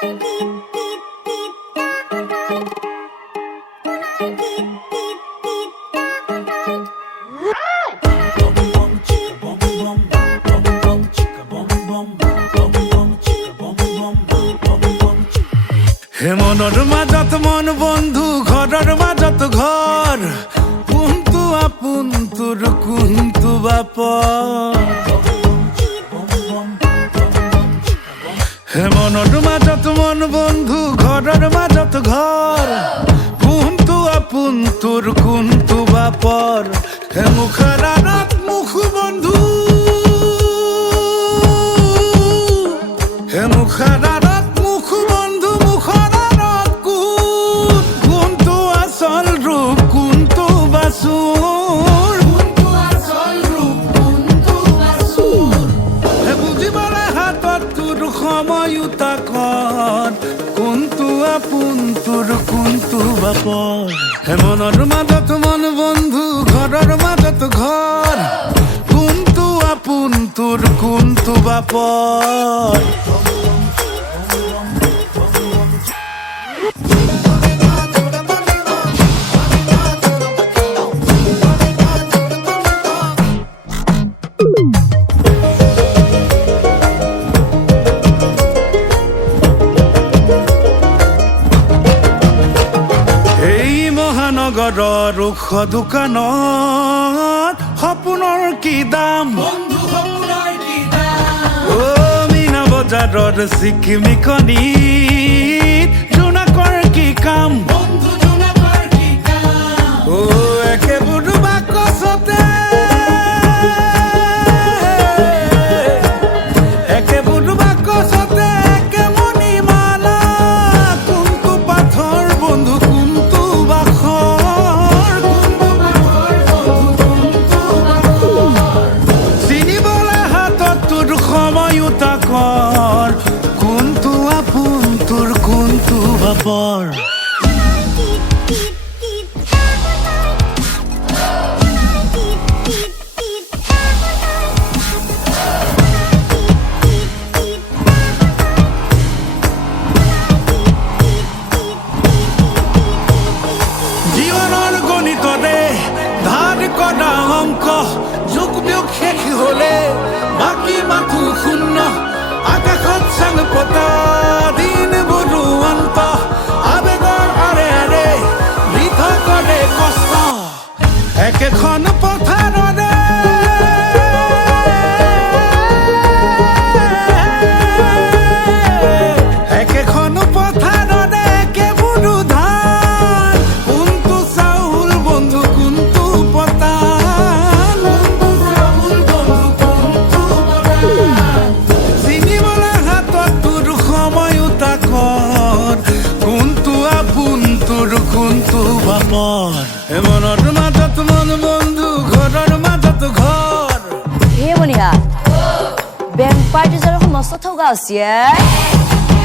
হে মনৰ মাজত মন বন্ধু ঘৰৰ মাজত ঘৰ কোনটো আপোন তোৰ কোনটো বাপৰ হে মনৰ মাজত মন বন্ধু ঘৰৰ মাজত ঘৰ কোনটো আপোন তোৰ কোনটো বাপৰ হে মুখৰ আঁৰত মুখ বন্ধু হে মুখৰ আঁৰত মুখ বন্ধু মুখৰ আঁৰত কোনটো আচল ৰূপ কোনটো বাচুৰ হে বুজিবলৈ হাতত তোৰ সময়ো তাকত কোনটো আপোন তোৰ কোনটো বাপৰ হে মনৰ মাজত মন বন্ধু ঘৰৰ মাজত ঘৰ কোনটো আপোন তোৰ কোনটো বাপৰ নগৰৰ ৰুখ দোকানত সপোনৰ কি দাম মীনা বজাৰৰ চিকিমিকনিত জোনাকৰ কি কাম একেবোৰ বাকচতে একেবোৰ বাকচতে একে মণিমালা কোনটো পাথৰ বন্ধু কোনটো কোনটো আপোন তোৰ কোনটো বাপৰ জীৱনৰ গণিতৰে ধাৰ কৰা অংক যোগ বিয়োগ শেষ হলে বাকী মাথো শূন্য আকাশত চাং পতা দিন বধু অন্ত আবেগৰ আৰে আৰে বৃথা কৰে কষ্ট একেখন পথাৰৰে একেখন পথাৰৰে একেবোৰ ধান কোনটো চাউল বন্ধু কোনটো পতান চিনিবলৈ হাতত তোৰ সময়ো তাকত কোনটো আপোন তোৰ কোনটো বাপৰ হে মনৰ মাজত মন বন্ধু ঘৰৰ মাজত ঘৰ হে মনিহা বেংক পাৰ্টি যাৰ মস্ত ঠগা হৈছে